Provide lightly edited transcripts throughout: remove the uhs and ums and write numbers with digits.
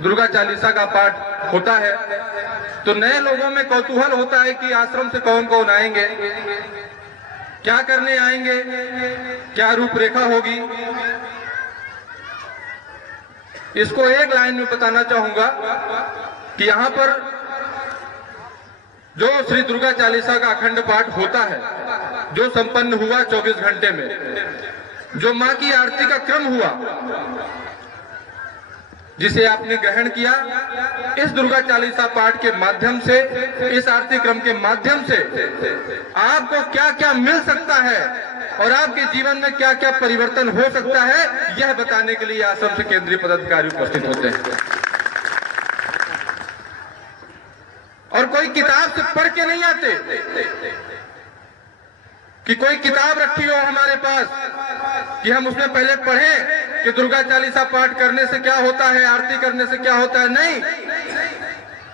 दुर्गा चालीसा का पाठ होता है तो नए लोगों में कौतूहल होता है कि आश्रम से कौन कौन आएंगे, क्या करने आएंगे, क्या रूपरेखा होगी। इसको एक लाइन में बताना चाहूंगा कि यहाँ पर जो श्री दुर्गा चालीसा का अखंड पाठ होता है, जो संपन्न हुआ 24 घंटे में, जो मां की आरती का क्रम हुआ जिसे आपने ग्रहण किया, इस दुर्गा चालीसा पाठ के माध्यम से, इस आरती क्रम के माध्यम से आपको क्या क्या मिल सकता है और आपके जीवन में क्या क्या परिवर्तन हो सकता है, यह बताने के लिए आश्रम से केंद्रीय पदाधिकारी उपस्थित होते हैं। और कोई किताब से पढ़ के नहीं आते कि कोई किताब रखी हो हमारे पास कि हम उसमें पहले पढ़ें कि दुर्गा चालीसा पाठ करने से क्या होता है, आरती करने से क्या होता है। नहीं,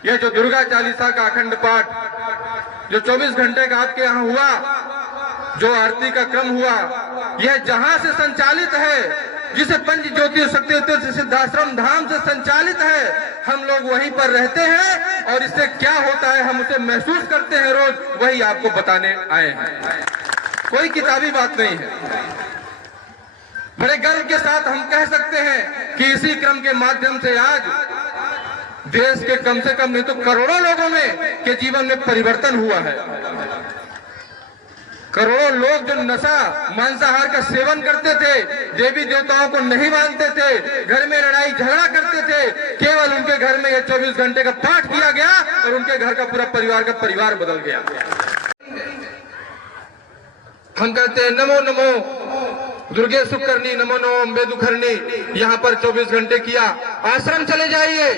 यह जो दुर्गा चालीसा का अखंड पाठ जो 24 घंटे का आपके यहाँ हुआ, जो आरती का क्रम हुआ, यह जहां से संचालित है, जिसे पंच ज्योति शक्ति सिद्धाश्रम धाम से संचालित है, हम लोग वहीं पर रहते हैं और इससे क्या होता है हम उसे महसूस करते हैं रोज, वही आपको बताने आए हैं। कोई किताबी बात नहीं है। बड़े गर्व के साथ हम कह सकते हैं कि इसी क्रम के माध्यम से आज देश के कम से कम नहीं तो करोड़ों लोगों में के जीवन में परिवर्तन हुआ है। करोड़ों लोग जो नशा मांसाहार का सेवन करते थे, देवी देवताओं को नहीं मानते थे, घर में लड़ाई झगड़ा करते थे, केवल उनके घर में ये 24 घंटे का पाठ किया गया और उनके घर का पूरा परिवार बदल गया। हम कहते हैं नमो नमो दुर्गे सुखकर्णी, नमो नमो अम्बे दुखरनी। यहाँ पर 24 घंटे किया। आश्रम चले जाइए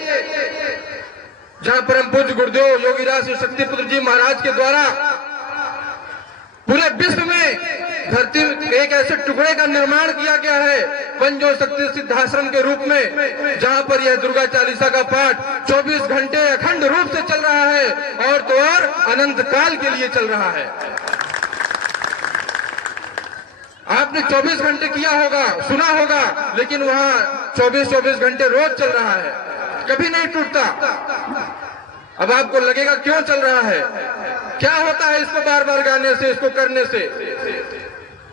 जहाँ परम पूज्य गुरुदेव योगीराज शिव शक्तिपुत्र जी महाराज के द्वारा पूरे विश्व में धरती एक ऐसे टुकड़े का निर्माण किया गया है पंचो शक्ति सिद्धाश्रम के रूप में, जहां पर यह दुर्गा चालीसा का पाठ 24 घंटे अखंड रूप से चल रहा है और तो और अनंत काल के लिए चल रहा है। आपने 24 घंटे किया होगा, सुना होगा, लेकिन वहां 24 घंटे रोज चल रहा है, कभी नहीं टूटता। अब आपको लगेगा क्यों चल रहा है, क्या होता है इसको बार बार गाने से, इसको करने से।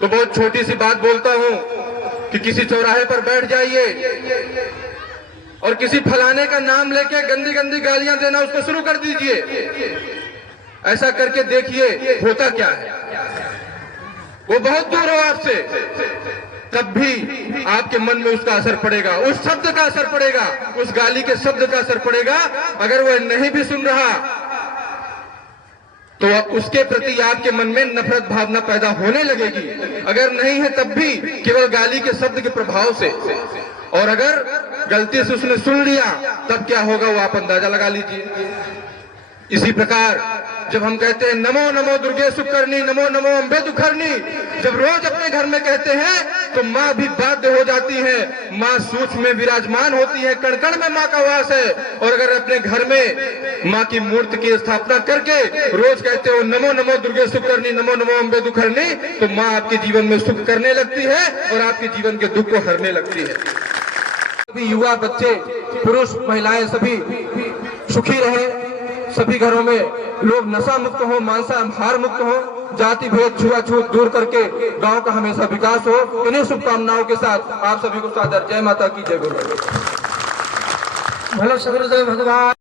तो बहुत छोटी सी बात बोलता हूं कि किसी चौराहे पर बैठ जाइए और किसी फलाने का नाम लेके गंदी गंदी गालियां देना उसको शुरू कर दीजिए। ऐसा करके देखिए होता क्या है। वो बहुत दूर हो आपसे, तब भी आपके मन में उसका असर पड़ेगा, उस शब्द का असर पड़ेगा, उस गाली के शब्द का असर पड़ेगा। अगर वह नहीं भी सुन रहा तो उसके प्रति आपके मन में नफरत भावना पैदा होने लगेगी। अगर नहीं है तब भी केवल गाली के शब्द के प्रभाव से। और अगर गलती से उसने सुन लिया तब क्या होगा वो आप अंदाजा लगा लीजिए। इसी प्रकार जब हम कहते हैं नमो नमो दुर्गे सुखकर्णी, नमो नमो अम्बे दुखरनी, जब रोज अपने घर में कहते हैं तो माँ भी बाध्य हो जाती है। माँ सूक्ष्म में विराजमान होती है, कण कण में माँ का वास है। और अगर अपने घर में माँ की मूर्ति की स्थापना करके रोज कहते हो नमो नमो दुर्गे सुखकर्णी, नमो नमो अम्बे दुखरनी, तो माँ आपके जीवन में सुख करने लगती है और आपके जीवन के दुख को हरने लगती है। सभी युवा, बच्चे, पुरुष, महिलाएं सभी सुखी रहे, सभी घरों में लोग नशा मुक्त हो, मांसाहार मुक्त हो, जाति भेद छुआछूत दूर करके गांव का हमेशा विकास हो। इन्हीं शुभकामनाओं के साथ आप सभी को सादर जय माता की, जय गुरु। भगवान।